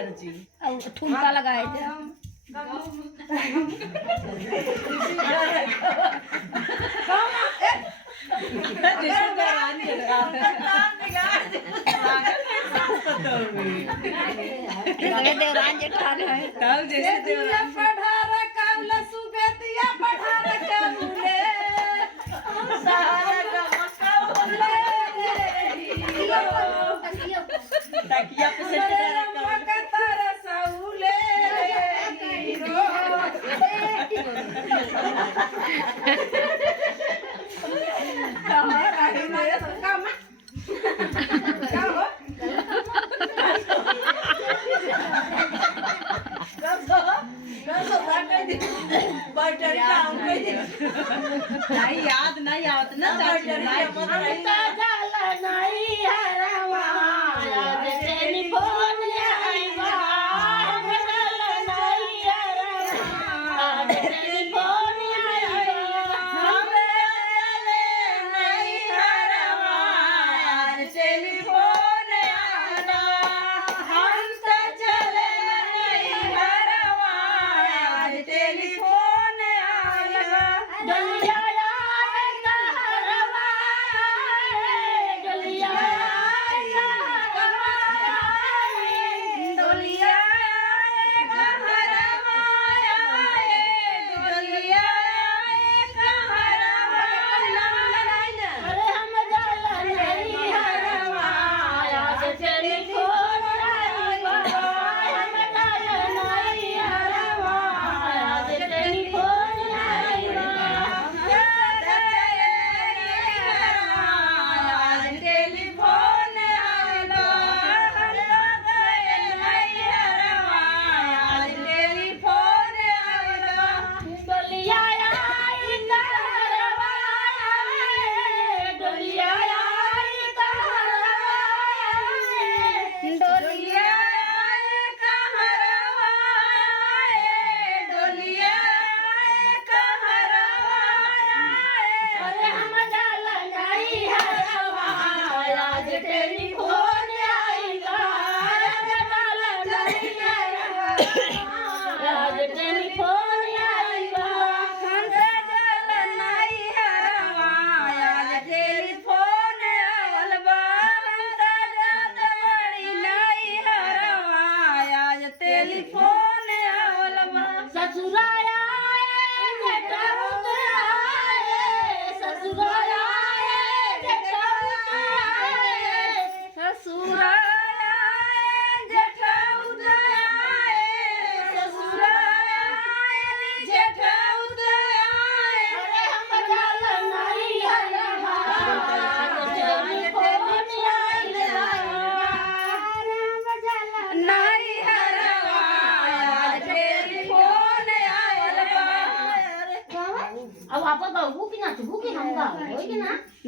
चर्ची ठुमका लगाए थे देवरान जेठान है कब जैसे देवरान पढ़ारा कावला सुबेतिया पढ़ारा कावले सहारा का मक्का बोले तकिया पे से मक्का तारा साउले हीरो कहां रही मेरे काम क्या हो नहीं याद नहीं आवत ना चाची नहीं नहीं हरवा आज टेलीफोन आईवा नहीं हरवा आज टेलीफोन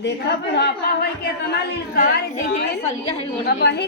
देखा बुढ़ापा होई के तना लिलकार देखे सलिया है ओटा बाहे